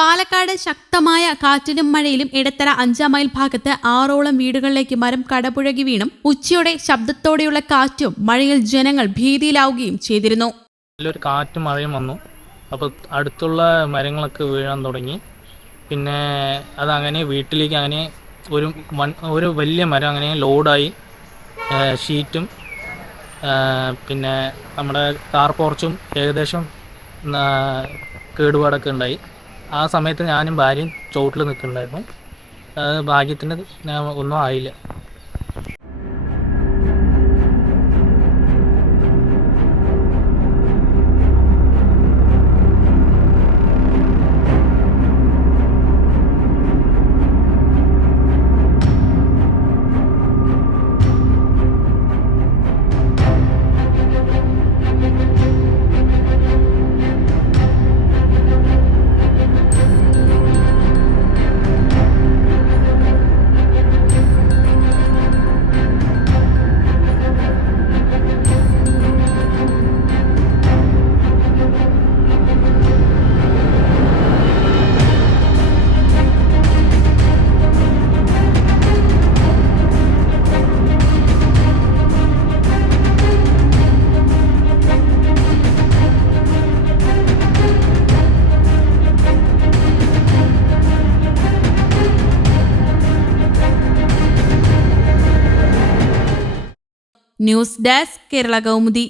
പാലക്കാട് ശക്തമായ കാറ്റിലും മഴയിലും ഇടത്തര 5 മൈൽ ഭാഗത്ത് 6ഓളം വീടുകളിലേക്ക് മരം കടപുഴകി വീണും ഉച്ചയോടെ ശബ്ദത്തോടെയുള്ള കാറ്റും മഴയിൽ ജനങ്ങൾ ഭീതിയിലാവുകയും ചെയ്തിരുന്നു. നല്ലൊരു കാറ്റും മഴയും വന്നു. അപ്പോൾ അടുത്തുള്ള മരങ്ങളൊക്കെ വീഴാൻ തുടങ്ങി. പിന്നെ അതങ്ങനെ വീട്ടിലേക്ക് അങ്ങനെ ഒരു വലിയ മരം അങ്ങനെ ലോഡായി. ഷീറ്റും പിന്നെ നമ്മുടെ കാർ പോർച്ചും ഏകദേശം കേടുപാടൊക്കെ ഉണ്ടായി. ആ സമയത്ത് ഞാനും ഭാര്യയും ചോട്ടിൽ നിൽക്കുന്നുണ്ടായിരുന്നു. ഭാഗ്യത്തിന് ഒന്നും ആയില്ല. News desk Kerala Kaumudi.